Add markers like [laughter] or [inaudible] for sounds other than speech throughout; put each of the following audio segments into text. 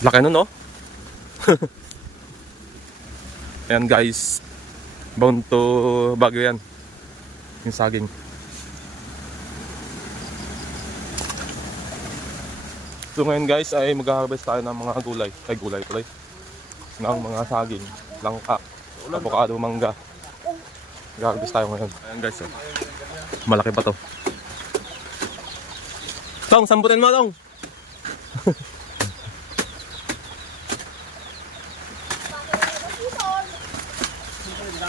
Laki nun, no? [laughs] Ayan guys. Bound to Baguio yan. Yung saging. So ngayon guys ay mag-harvest tayo ng mga gulay. Ay gulay tuloy. Ng mga saging, langka, avocado, mangga. Mag-harvest tayo ngayon. Ayan guys. Oh. Malaki pa to. Tong, sambutin mo tong.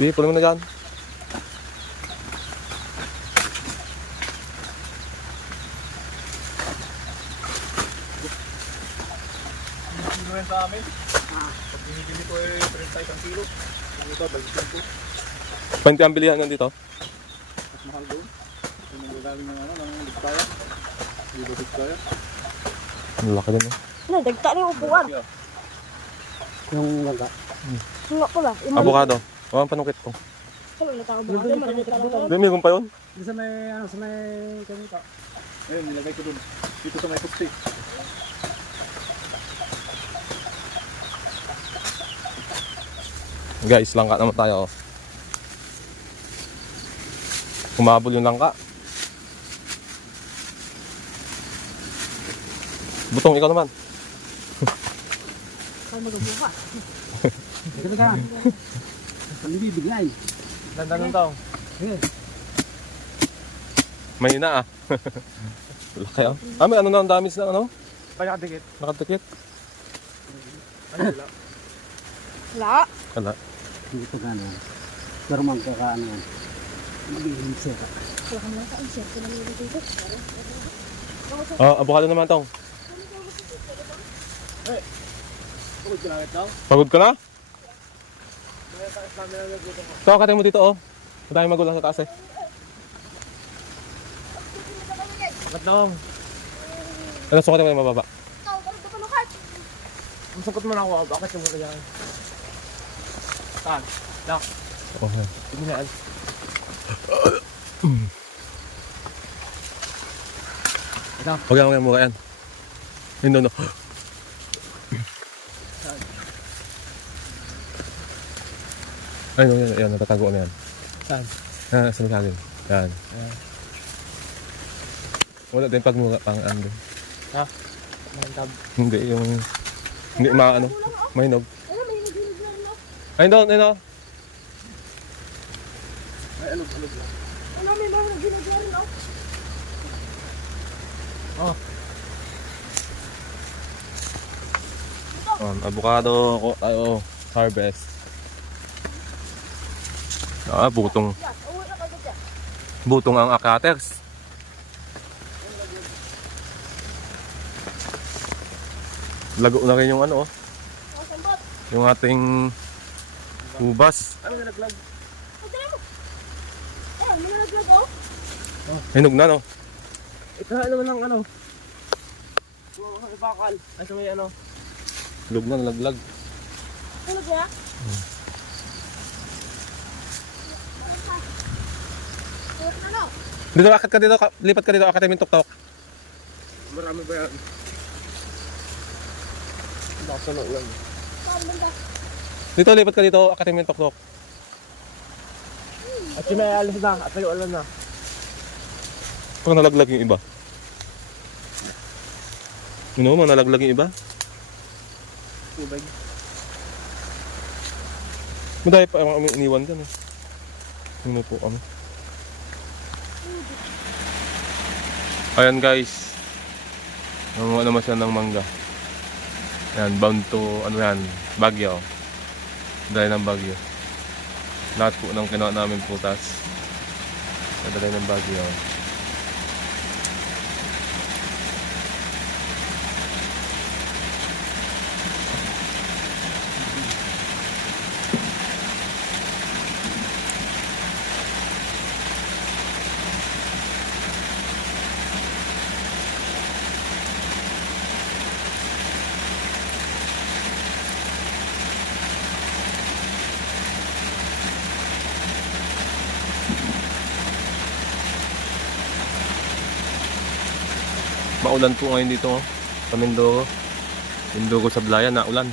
Sige, puno mo na dyan. Ano yan sa amin? Pag binibili ko eh, 30 isang kilo. Ang iba, 25 ko. 20 ang bilihan nandito. Mas mahal doon. Yung nagagaling ng ano, ng Biskaya. Di ba Biskaya? Ang laki din, no? Ano, dagta na yung upuan. Yung laga. Nga pala. Yung Avocado. Walang panukit ko. Ano. Hindi, mayroon pa yun. Di sa may, ano, sa may kanita. Ayun, nilagay ko doon. Dito sa may kupsi. Guys, langka naman tayo. oh. Kumabol yung langka. Butong, ikaw naman. Saan magabuka? Ito ka. Ang bibigay. Ganda ng tao. Eh, Mahina ah. [laughs] Laki ah. Ah, may ano na ang damage na ano? Pagkadikit. Nakatikit. Ano wala? Wala. Wala. Hindi ko gano'n. Pero magkakaano yan. Magiging sira. Wala kang lang kaisip. Wala nang dito. Ah, avocado naman tong. Ka ito. Pagod ka na? Ito, katay mo dito oh. Madami magulang sa taas eh. Ba't daw? Ano, sukat mo yung mababa. Ang sakot mo na ako. Bakit yung mga yan? Saan? Dak. Okay. Hindi na. Huwag yan, huwag yan, mukha yan. Doon, no. Ay, no, yan, yan, natatago na yan. Saan? Ah, sa misagin. Yan. Wala din pagmuka pang ano. din. Mantab. Hindi, yung... Hindi, maano. Ano, may naginig na rin. no? Ay, doon, ayun, oh. Ay, alog lang. Ano, may mga rin. no? Um, avocado, ko, tayo, harvest. Ah, butong. Yan, uwi na kayo dyan. Butong ang akaters. Lago na rin yung ano, oh. Yung ating ubas. Ano na naglag? Ang dali mo. Eh, may nalaglag, oh. Hinog na, no? Ito na naman ang ano. Bakal. Ay, sa may ano. Hinog na, nalaglag. Ano kaya? Ano? Ano? Dito, akit ka dito, ka- lipat ka dito, akit yung tok-tok. Marami ba yan? Baka sa loob banda? Dito, lipat ka dito, akit yung tok-tok. At yung may alis na. At tayo alam na. Pag nalaglag yung iba. You know, mga nalaglag yung iba. Tubig. Madami pa ang iniwan dyan, eh. Ano po kami. Ayan guys. Nanguha naman siya ng mangga. Ayan, bound to, ano yan, Baguio. Dahil ng Baguio. Lahat po ng kinuha namin putas. Dahil ng Baguio. Maulan po ngayon dito oh, sa Mindoro. Mindoro sa Blayan na ulan.